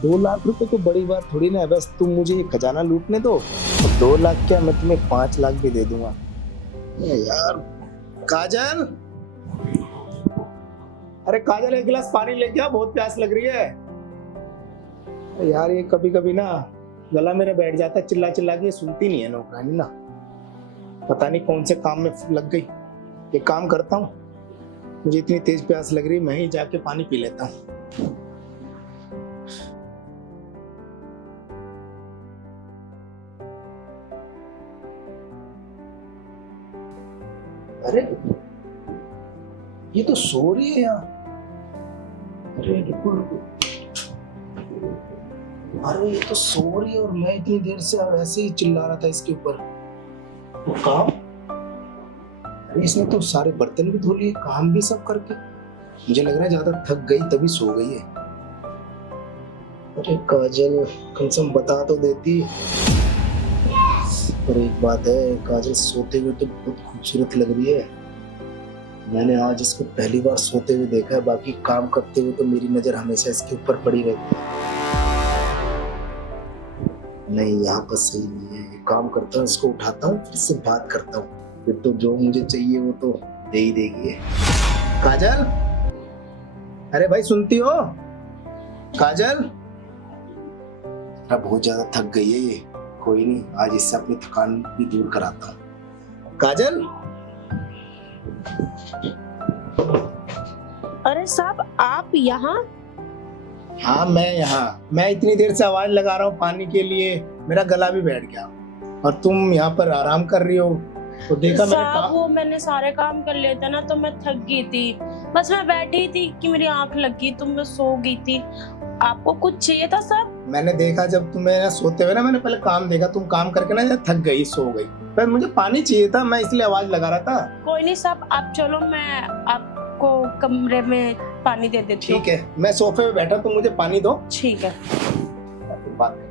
2 लाख रुपए तो बड़ी बात थोड़ी ना है। बस तुम मुझे ये खजाना लूटने दो और 2 लाख क्या, मैं तुम्हें 5 लाख भी दे दूंगा। यार काजल, अरे काजल एक गिलास पानी लेके आ, बहुत प्यास लग रही है। यार ये कभी कभी ना गला मेरा बैठ जाता है, चिल्ला चिल्ला के सुनती नहीं है नौकरानी ना। पता नहीं कौन से काम में लग गई। ये काम करता हूँ, मुझे इतनी तेज प्यास लग रही है, मैं ही जाके पानी पी लेता हूँ। अरे ये तो सो रही है यार। अरे रुको रुको, अरे ये तो सो रही है और मैं इतनी देर से ऐसे ही चिल्ला रहा था इसके ऊपर। वो काम, अरे इसने तो सारे बर्तन भी धो लिए, काम भी सब करके। मुझे लग रहा है ज्यादा थक गई तभी सो गई है। अरे काजल कम से कम बता तो देती। पर एक बात है, काजल सोते हुए तो बहुत खूबसूरत लग रही है। मैंने आज इसको पहली बार सोते हुए देखा है, बाकी काम करते हुए तो मेरी नजर हमेशा इसके ऊपर पड़ी रहती है। नहीं, यहाँ पर सही नहीं है। ये काम करता हूँ, इसको उठाता हूँ, फिर इससे बात करता हूँ, फिर तो जो मुझे चाहिए वो तो दे ही देगी। काजल, अरे भाई सुनती हो काजल? अब बहुत ज्यादा थक गई है ये। कोई नहीं, आज इससे अपनी थकान भी दूर कराता हूँ। काजल, अरे साहब आप यहाँ? हाँ मैं यहाँ, मैं इतनी देर से आवाज लगा रहा हूँ पानी के लिए, मेरा गला भी बैठ गया और तुम यहाँ पर आराम कर रही हो। तो देखा मैंने साहब वो मैंने सारे काम कर लिए थे ना, तो मैं थक गई थी। बस मैं बैठी थी कि मेरी आंख लगी तो मैं सो गई थी। आपको कुछ चाहिए था साहब? मैंने देखा जब तुम्हें सोते हुए ना, मैंने पहले काम देखा, तुम काम करके ना थक गई, सो गई। पर मुझे पानी चाहिए था, मैं इसलिए आवाज लगा रहा था। कोई नहीं साहब, आप चलो, मैं आपको कमरे में पानी दे देती हूँ। ठीक है, मैं सोफे पे बैठा, तुम मुझे पानी दो। ठीक है। बात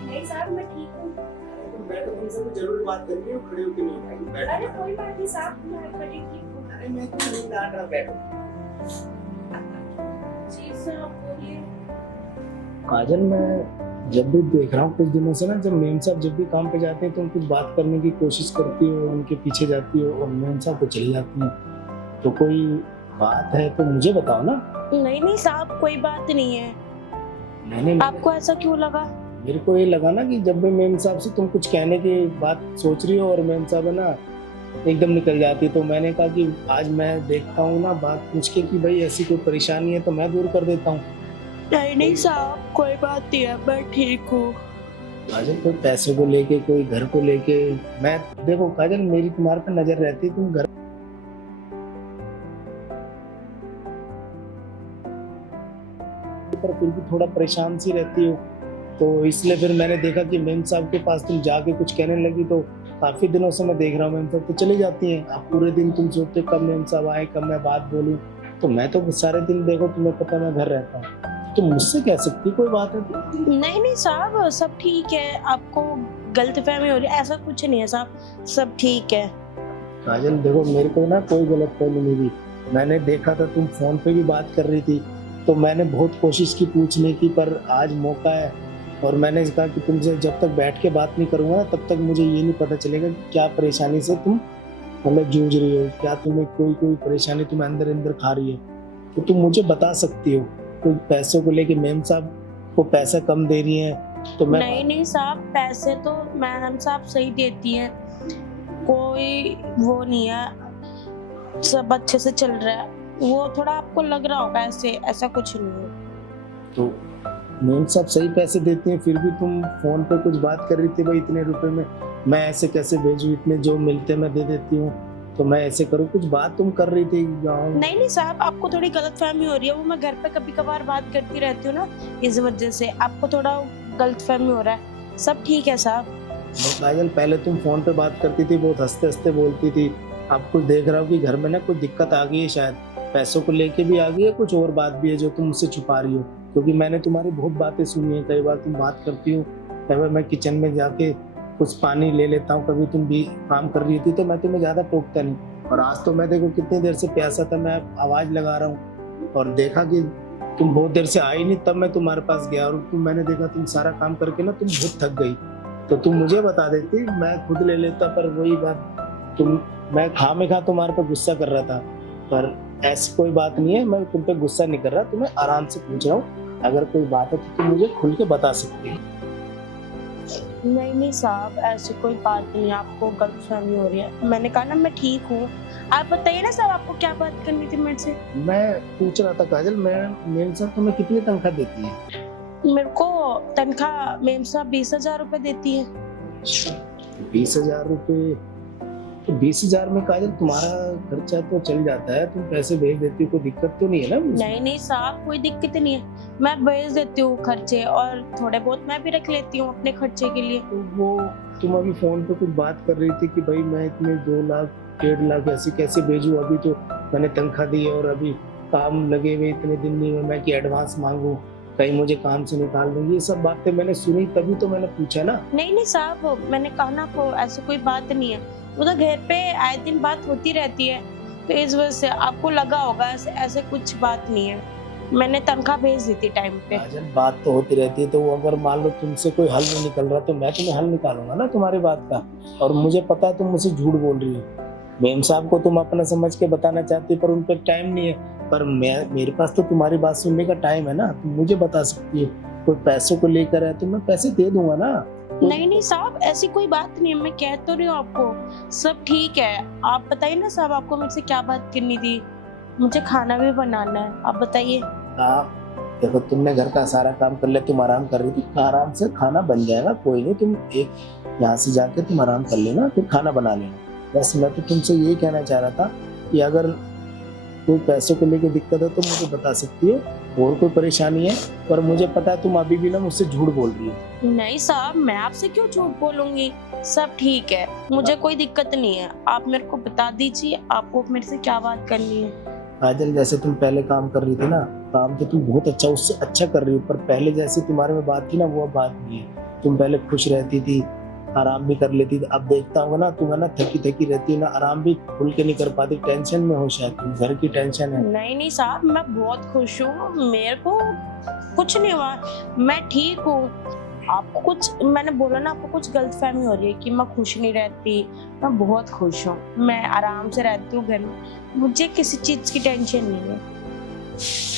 नहीं साहब मैं ठीक हूँ। बैठो, तुमसे तो जरूर बात करनी है, खड़े होके नहीं भाई बैठो। अरे कोई बात नहीं साहब, मैं बड़ी ठीक हूँ। अरे मैं तो नहीं डांट रहा, बैठो। जी साहब बोलिए। काजल, मैं जब भी देख रहा हूँ कुछ दिनों से ना, जब मेम साहब जब भी काम पे जाते हैं तुम कुछ बात करने की कोशिश करती हो, उनके पीछे जाती हो और मेम साहब तो चली जाती हैं। तो कोई बात है तो मुझे बताओ ना। नहीं नहीं साहब, कोई बात नहीं है। मैंने आपको ऐसा क्यों लगा? मेरे को ये लगा ना कि जब भी मेम साहब से तुम कुछ कहने की बात सोच रही हो और मेम साहब है ना एकदम निकल जाती है, तो मैंने कहा कि आज मैं देखता हूँ ना, बात पूछ के कि भाई ऐसी कोई परेशानी है तो मैं दूर कर देता हूँ। नहीं नहीं साहब, कोई बात नहीं है, मैं ठीक हूँ। काजल, कोई पैसों को लेके, कोई घर को लेके, मैं देखो काजल मेरी तुम्हारे पर नजर रहती है, तुम घर पर फिर भी थोड़ा परेशान सी रहती हो, तो इसलिए फिर मैंने देखा कि मेम साहब के पास तुम जाके कुछ कहने लगी, तो काफी दिनों से मैं देख रहा हूँ मेम साहब तो चली जाती हैं। अब पूरे दिन तुम सोचते कब मेम साहब आए, कब मैं बात बोलूं, तो मैं तो सारे दिन देखो तुम्हें पता मैं घर रहता हूँ, तो मुझसे कह सकती कोई बात है तो? नहीं नहीं साहब, सब ठीक है। आपको गलतफहमी हो रही है, ऐसा कुछ नहीं है साहब, सब ठीक है। काजल देखो, मेरे को ना कोई गलतफहमी नहीं हुई। मैंने देखा था तुम फोन पे भी बात कर रही थी, तो मैंने बहुत कोशिश की पूछने की, पर आज मौका है और मैंने कहा कि तुमसे जब तक बैठ के बात नहीं करूंगा ना, तब तक मुझे ये नहीं पता चलेगा कि क्या परेशानी से तुम मतलब जूझ रही हो, क्या तुम्हें कोई परेशानी तुम्हें अंदर अंदर खा रही है, तो तुम मुझे बता सकती हो। कोई पैसों को लेके मेम साहब को पैसा कम दे रही है तो मैं नहीं नहीं साहब, पैसे तो मैडम साहब सही देती हैं, कोई वो नहीं है, सब अच्छे से चल रहा है। वो थोड़ा आपको लग रहा होगा ऐसे, ऐसा कुछ नहीं है। तो मेम साहब सही पैसे देते हैं, फिर भी तुम फोन पे कुछ बात कर रही थी भाई इतने रुपए में मैं ऐसे कैसे भेजूं, इतने जो मिलते मैं दे देती हूँ, तो मैं ऐसे करूँ, कुछ बात तुम कर रही थी गाँव। नहीं नहीं साहब, आपको थोड़ी गलतफहमी हो रही है। वो मैं घर पे कभी कभार बात करती रहती हूँ ना, इस वजह से आपको थोड़ा गलतफहमी हो रहा है। सब ठीक है साहब। काजल पहले तुम फोन पे बात करती थी, बहुत हंसते हंसते बोलती थी, अब कुछ देख रहा हूँ कि घर में ना कुछ दिक्कत आ गई है, शायद पैसों को लेके भी आ गई है, कुछ और बात भी है जो तुम मुझसे छुपा रही हो। क्योंकि मैंने तुम्हारी बहुत बातें सुनी है, कई बार तुम बात करती हो, कई बार मैं किचन में जाके कुछ पानी ले लेता हूँ, कभी तुम भी काम कर रही थी तो मैं तुम्हें ज्यादा टोकता नहीं। और आज तो मैं देखो कितनी देर से प्यासा था, मैं आवाज लगा रहा हूँ और देखा कि तुम बहुत देर से आई नहीं, तब मैं तुम्हारे पास गया और मैंने देखा तुम सारा काम करके ना तुम बहुत थक गई, तो तुम मुझे बता देती, मैं खुद ले लेता। पर वही बात, मैं खामेखा तुम्हारे पे गुस्सा कर रहा था, पर ऐसी कोई बात नहीं है, मैं तुम पे गुस्सा नहीं कर रहा, तुम्हें आराम से पूछ रहा हूँ, अगर कोई बात है तो तुम मुझे खुल के बता सकती हो। नहीं नहीं साहब, ऐसी कोई बात नहीं, आपको गलतफहमी हो रही है। मैंने कहा ना मैं ठीक हूँ। आप बताइए ना साहब, आपको क्या बात करनी थी मेरे से? मैं पूछ रहा था काजल, मेम साहब तुम्हें कितनी तनख्वाह देती है? मेरे को तनख्वाह मेम साहब 20,000 रुपए देती है। 20,000 रुपये? तो 20,000 में काजल तुम्हारा खर्चा तो चल जाता है, तुम पैसे भेज देती हो, कोई दिक्कत तो नहीं है ना? नहीं नहीं साहब, कोई दिक्कत नहीं है, मैं भेज देती हूँ खर्चे, और थोड़े बहुत मैं भी रख लेती हूँ अपने खर्चे के लिए। तो वो तुम अभी फोन पे कुछ बात कर रही थी कि भाई मैं इतने 2 लाख 1.5 लाख ऐसे कैसे भेजूं, अभी तो मैंने तनख्वाह दी है और अभी काम लगे हुए इतने दिन नहीं है, मैं कि एडवांस मांगू, कहीं मुझे काम से निकाल देंगे, ये सब बातें मैंने सुनी, तभी तो मैंने पूछा ना। नहीं नहीं साहब, मैंने कहा ना आपको, ऐसी कोई बात नहीं है। वो तो घर पे आए दिन बात होती रहती है, तो इस वजह से आपको लगा होगा, ऐसे ऐसे कुछ बात नहीं है। मैंने तनख्वाह भेज दी थी टाइम पे। काजल बात तो होती रहती है, तो वो अगर मान लो तुमसे कोई हल नहीं निकल रहा तो मैं तुम्हें हल निकालूंगा ना तुम्हारी बात का। और मुझे पता है तुम मुझसे झूठ बोल रही हो, मेम साहब को तुम अपना समझ के बताना चाहती हो पर उन पर टाइम नहीं है, पर मेरे पास तो तुम्हारी बात सुनने का टाइम है ना, तुम मुझे बता सकती हो। कोई पैसों को लेकर है तो मैं पैसे दे दूंगा ना। नहीं नहीं साहब, ऐसी कोई बात नहीं है, मैं कह तो रही हूँ आपको, सब ठीक है। आप बताइए ना साहब, आपको मेरे से क्या बात करनी थी? मुझे खाना भी बनाना है, आप बताइए। आप देखो, तुमने घर का सारा काम कर लिया, तुम आराम कर रही थी, आराम से खाना बन जाएगा, कोई नहीं, तुम एक यहाँ से जाके तुम आराम कर लेना, फिर खाना बना लेना। बस मैं तो तुमसे ये कहना चाह रहा था कि अगर कोई पैसों को लेकर दिक्कत है तो मुझे बता सकती हो, और कोई परेशानी है, पर मुझे पता है तुम अभी भी ना मुझसे झूठ बोल रही हो। नहीं साहब, मैं आपसे क्यों झूठ बोलूंगी, सब ठीक है, मुझे कोई दिक्कत नहीं है। आप मेरे को बता दीजिए, आपको मेरे से क्या बात करनी है? काजल जैसे तुम पहले काम कर रही थी ना, काम तो तुम बहुत अच्छा, उससे अच्छा कर रही हो, पर पहले जैसे तुम्हारे में बात थी ना, वो अब बात नहीं है। तुम पहले खुश रहती थी, आराम भी कर लेती थी, अब देखता हूँ ना तुम है ना थकी थकी रहती है ना, आराम भी खुल के नहीं कर पाती, टेंशन में हो, शायद तुम घर की टेंशन है। नहीं नहीं साहब, मैं बहुत खुश हूँ, मेरे को कुछ नहीं हुआ, मैं ठीक हूँ। आपको कुछ, मैंने बोला ना आपको कुछ गलतफहमी हो रही है कि मैं खुश नहीं रहती, मैं बहुत खुश हूँ, मैं आराम से रहती हूँ घर में, मुझे किसी चीज की टेंशन नहीं है।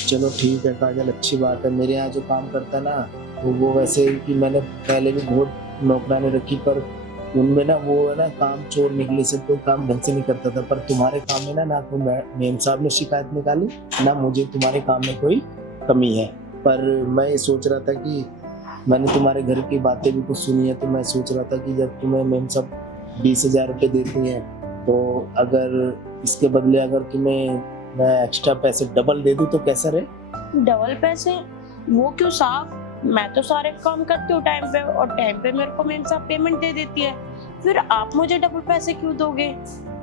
चलो ठीक है काजल, अच्छी बात है। मेरे यहाँ जो काम करता है ना, वो वैसे ही कि मैंने पहले भी बहुत नौकरानी रखी, पर उनमें ना वो है ना काम चोर निकले से, कोई काम ढंग से नहीं करता था। पर तुम्हारे काम में ना कोई मेम साहब ने शिकायत निकाली ना, मुझे तुम्हारे काम में कोई कमी है। पर मैं ये सोच रहा था कि मैंने तुम्हारे घर की बातें भी कुछ सुनी है, तो मैं सोच रहा था कि जब तुम्हें मेम साहब 20,000 रुपये देती हैं, तो अगर इसके बदले अगर तुम्हें मैं एक्स्ट्रा पैसे डबल दे दूं तो कैसा रहे? डबल पैसे? वो क्यों साहब, मैं तो सारे काम करती हूँ टाइम पे, और टाइम पे मेरे को मेम साहब पेमेंट दे देती है, फिर आप मुझे डबल पैसे क्यों दोगे?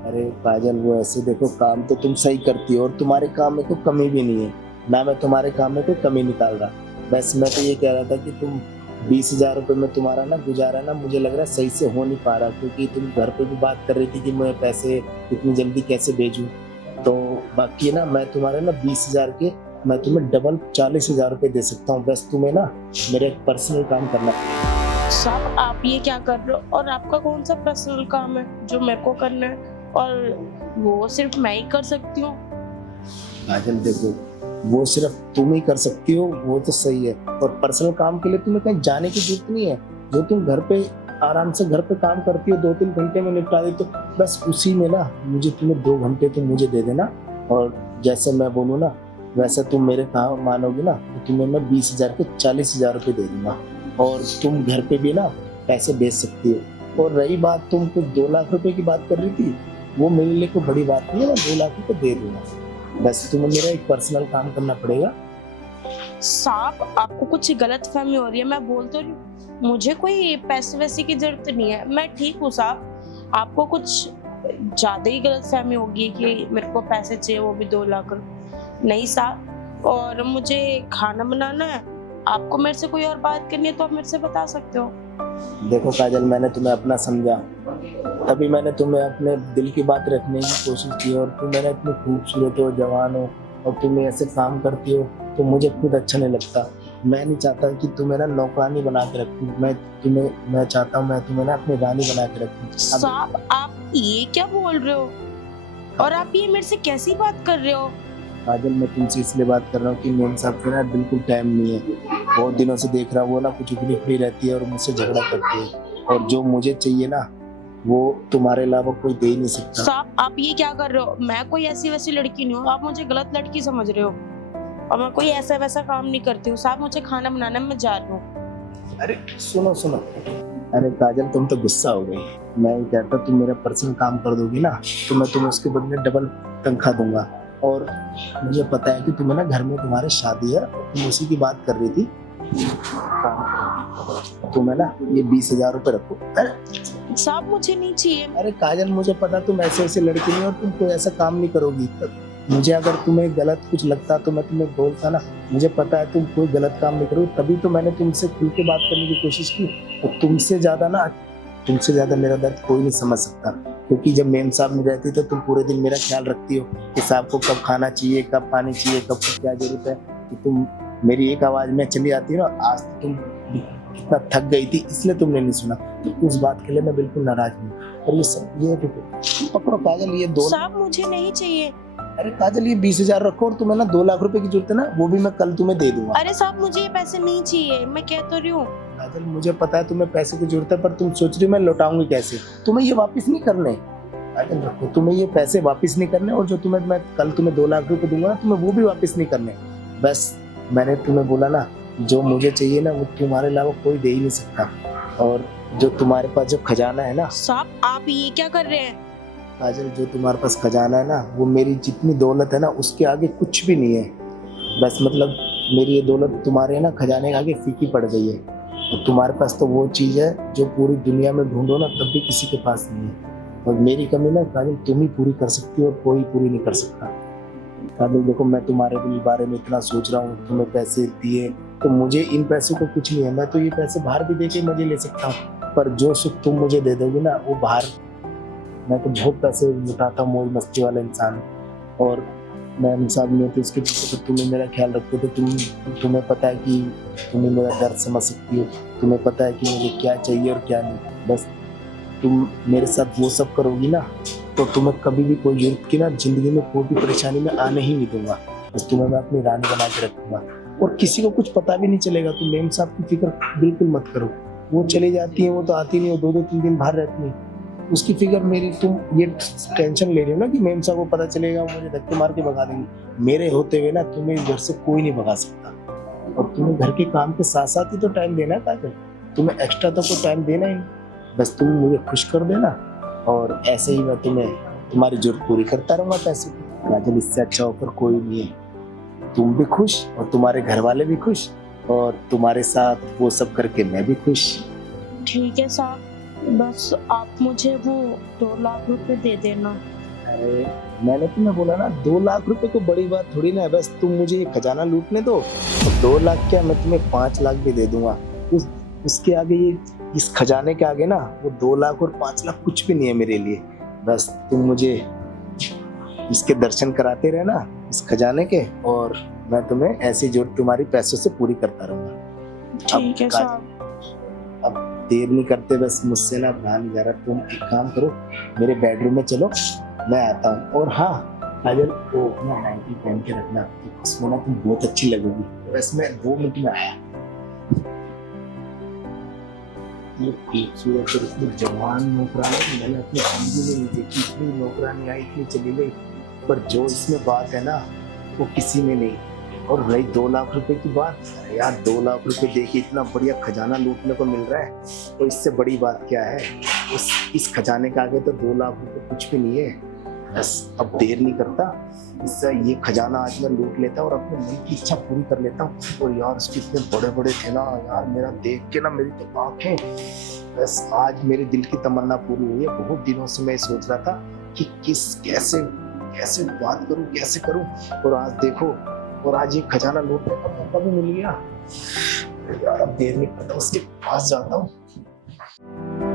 अरे काजल, वो ऐसे देखो, काम तो तुम सही करती हो और तुम्हारे काम में कोई कमी भी नहीं है ना, मैं तुम्हारे काम में कोई कमी निकाल रहा। बस मैं तो ये कह रहा था कि तुम 20,000 रुपये में तुम्हारा ना गुजारा ना मुझे लग रहा है सही से हो नहीं पा रहा, क्योंकि तुम घर पे भी बात कर रही थी कि मैं पैसे इतनी जल्दी कैसे भेजूं। तो बाकी ना मैं तुम्हारे ना 20,000 के मैं तुम्हें डबल 40,000 रुपये दे सकता हूँ, बस तुम्हें ना मेरे पर्सनल काम करना है। साहब आप ये क्या कर रहे हो, और आपका कौन सा पर्सनल काम है जो मेरे को करना है, और वो सिर्फ मैं ही कर सकती हूँ? काजल देखो, वो सिर्फ तुम ही कर सकती हो, वो तो सही है, और पर्सनल काम के लिए तुम्हें कहीं जाने की जरूरत नहीं है। जो तुम घर पे आराम से घर पे काम करती हो 2-3 घंटे में निपटा देती हो, बस उसी में ना मुझे तुम्हें 2 घंटे तो मुझे दे देना, और जैसे मैं बोलूँ ना वैसे तुम मेरे कहा मानोगी ना तो तुम्हें मैं 20,000 के 40,000 रुपये दे दूंगा, और तुम घर पे भी ना पैसे भेज सकती हो। और रही बात तुम कुछ 2 लाख रुपए की बात कर रही थी, वो मेरे लिए कोई बड़ी बात नहीं है, मैं 2 लाख रुपए दे दूंगा। बस तुम्हें मेरा एक पर्सनल काम करना पड़ेगा। साहब आपको कुछ गलत फहमी हो रही है, मैं बोल तो रही हूँ मुझे कोई पैसे वैसे की जरूरत नहीं है, मैं ठीक हूँ साहब। आपको कुछ ज्यादा ही गलत फहमी होगी कि मेरे को पैसे चाहिए, वो भी 2 लाख रुपए। नहीं साहब, और मुझे खाना बनाना है, आपको मेरे से कोई और बात करनी है तो आप मेरे से बता सकते हो। देखो काजल, मैंने तुम्हें अपना समझा, तभी मैंने तुम्हें अपने दिल की बात रखने की कोशिश की, और तुम मैंने इतनी खूबसूरत हो, जवान हो, और तुम ऐसे काम करती हो तो मुझे खुद अच्छा नहीं लगता। मैं नहीं चाहता कि तुम्हें ना नौकरानी बना के रखूं, मैं चाहता हूँ मैं तुम्हें ना अपनी रानी बना के रखूं। साहब आप ये क्या बोल रहे हो, और आप ये मेरे से कैसी बात कर रहे हो? काजल, मैं तुमसे इसलिए बात कर रहा हूँ कि मेम साहब के ना बिल्कुल टाइम नहीं है, बहुत दिनों से देख रहा हूँ वो ना कुछ उखड़ी उखड़ी रहती है और मुझसे झगड़ा करती है, और जो मुझे चाहिए ना वो तुम्हारे अलावा कोई दे ही नहीं सकता। साहब आप ये क्या कर रहे हो? मैं कोई ऐसी वैसी लड़की नहीं हूँ, आप मुझे गलत लड़की समझ रहे हो, और मैं कोई ऐसा वैसा काम नहीं करती हूँ। साहब मुझे खाना बनाना है, मैं जा रही हूँ। अरे सुनो सुनो, अरे काजल तुम तो गुस्सा हो गई। मैं ये कहता तुम मेरा पर्सनल काम कर दोगी ना तो मैं तुम्हें उसके बदले डबल तनख्वाह दूंगा, और मुझे पता है कि तुम्हें ना घर में तुम्हारे शादी है, तुम उसी की बात कर रही थी। तुम्हें ना ये 20,000 रुपये रखो। अरे साहब मुझे नहीं चाहिए। अरे काजल, मुझे पता तुम ऐसे ऐसे लड़की नहीं, और तुम कोई ऐसा काम नहीं करोगी। मुझे अगर तुम्हें गलत कुछ लगता तो मैं तुम्हें बोलता ना, मुझे पता है तुम कोई गलत काम नहीं करोगी, तभी तो मैंने तुमसे खुल के बात करने की कोशिश की। और तुमसे ज्यादा मेरा दर्द कोई नहीं समझ सकता, क्योंकि जब मेम साहब में रहती तो तुम पूरे दिन मेरा ख्याल रखती हो कि साहब को कब खाना चाहिए, कब पानी चाहिए, कब क्या जरूरत है, कि तुम मेरी एक आवाज में चली आती है ना। आज तुम कितना थक गई थी इसलिए तुमने नहीं सुना, तो उस बात के लिए मैं बिल्कुल नाराज हूँ। और ये पकड़ो काजल, ये 2 साहब मुझे नहीं चाहिए। अरे काजल, ये 20,000 रखो, और तुम्हें ना 2 लाख रुपए की जरूरत है ना, वो भी मैं कल तुम्हें दे दूंगा। अरे साहब मुझे ये पैसे नहीं चाहिए, मैं कह तो रही हूँ। काजल, मुझे पता है तुम्हें पैसे की जरूरत है, पर तुम सोच रही हो मैं लौटाऊंगी कैसे। तुम्हें ये वापस नहीं करने। काजल रखो, तुम्हें ये पैसे वापस नहीं करने, और जो तुम्हें मैं कल तुम्हें 2 लाख रुपए दूंगा ना, तुम्हें वो भी वापस नहीं करने। बस मैंने तुम्हें बोला ना, जो मुझे चाहिए ना वो तुम्हारे अलावा कोई दे ही नहीं सकता, और जो तुम्हारे पास जो खजाना है ना। साहब आप ये क्या कर रहे हैं? काजल, जो तुम्हारे पास खजाना है ना, वो मेरी जितनी दौलत है ना उसके आगे कुछ भी नहीं है। बस मतलब मेरी ये दौलत तुम्हारे ना खजाने के आगे फीकी पड़ गई है, और तुम्हारे पास तो वो चीज़ है जो पूरी दुनिया में ढूंढो ना तब भी किसी के पास नहीं है। और मेरी कमी ना काजल तुम ही पूरी कर सकती हो, और कोई पूरी नहीं कर सकता। काजल देखो, मैं तुम्हारे बारे में इतना सोच रहा हूँ, तुम्हें पैसे दिए, तो मुझे इन पैसों को कुछ नहीं है। मैं तो ये पैसे बाहर भी दे के मजे ले सकता हूँ, पर जो सुख तुम मुझे दे दोगे ना वो बाहर। मैं तो बहुत पैसे लुटाता हूँ, मौज मस्ती वाला इंसान, और मैं इंसान नहीं होती उसके पीछे। तो तुम्हें मेरा ख्याल रखते तो तुम्हें पता है कि तुम्हें मेरा दर्द समझ सकती हो, तुम्हें पता है कि मुझे क्या चाहिए और क्या नहीं। बस तुम मेरे साथ वो सब करोगी ना तो तुम्हें कभी भी कोई जरूरत की ना जिंदगी में कोई भी परेशानी में आने ही नहीं दूंगा। बस तुम्हें मैं अपनी रानी बना के रखूंगा, और किसी को कुछ पता भी नहीं चलेगा। तुम मेम साहब की फिक्र बिल्कुल मत करो, वो चली जाती है, वो तो आती नहीं, वो 2-2 3 दिन बाहर रहती है, उसकी फिक्र मेरी। तुम ये टेंशन ले रही हो ना कि मेम साहब को पता चलेगा, मुझे धक्के मार के भगा देंगे। मेरे होते हुए ना तुम्हें घर से कोई नहीं भगा सकता, और तुम्हें घर के काम के साथ साथ ही तो टाइम देना है काजल, तुम्हें एक्स्ट्रा तो कोई टाइम देना ही नहीं। बस तुम मुझे खुश कर देना, और ऐसे ही मैं तुम्हारी जरूरत पूरी करता रहूंगा पैसे की। काजल, इससे अच्छा ऑफर कोई नहीं है। तुम भी खुश और तुम्हारे घर वाले भी खुश, और तुम्हारे साथ वो सब करके मैं भी खुश। ठीक है साहब, बस आप मुझे वो 2 लाख रुपए दे देना। अरे मैंने तुम्हें बोला ना 2 लाख रुपए को बड़ी बात थोड़ी ना है। बस तुम मुझे ये खजाना लूटने दो, और 2 लाख क्या, मैं तुम्हें 5 लाख भी दे दूंगा। उसके आगे, ये इस खजाने के आगे ना वो 2 लाख और 5 लाख कुछ भी नहीं है मेरे लिए। बस तुम मुझे इसके दर्शन कराते रहना, इस खजाने के, और मैं तुम्हें ऐसी जरूरत तुम्हारी पैसों से पूरी करता रहूंगा। ठीक है साहब। अब देर नहीं करते, बस मुझसे ना रहा नहीं जा रहा। तुम एक काम करो, मेरे बेडरूम में चलो, मैं आता हूँ। और हाँ काजल, वो अपना नाइटी पहन के रखना, उसमें ना तुम बहुत अच्छी लगोगी। बस मैं 2 मिनट में आया। ये खूबसूरत और इतनी जवान नौकरानी मैंने अपनी जिंदगी में नहीं देखी। इतनी नौकरानी आई, इतनी चली गई, पर जो इसमें बात है ना वो किसी में नहीं। और रही 2 लाख रुपए की बात, अरे यार 2 लाख रुपए दे के इतना बढ़िया खजाना लूटने को मिल रहा है, तो इससे बड़ी बात क्या है। इस खजाने के आगे तो 2 लाख रुपए कुछ भी नहीं है। बस अब देर नहीं करता, इससे ये खजाना आज मैं लूट लेता और अपने मन की इच्छा पूरी कर लेता हूँ। और यार उसके इतने बड़े बड़े थे ना यार, मेरा देख के ना मेरी तो आंखें, बस आज मेरे दिल की तमन्ना पूरी हुई है। बहुत दिनों से मैं सोच रहा था कि कैसे कैसे बात करूं, कैसे करूं, और आज देखो, और आज ये खजाना लूटने का मौका भी मिल गया। यार अब देर नहीं करता, उसके पास जाता हूँ।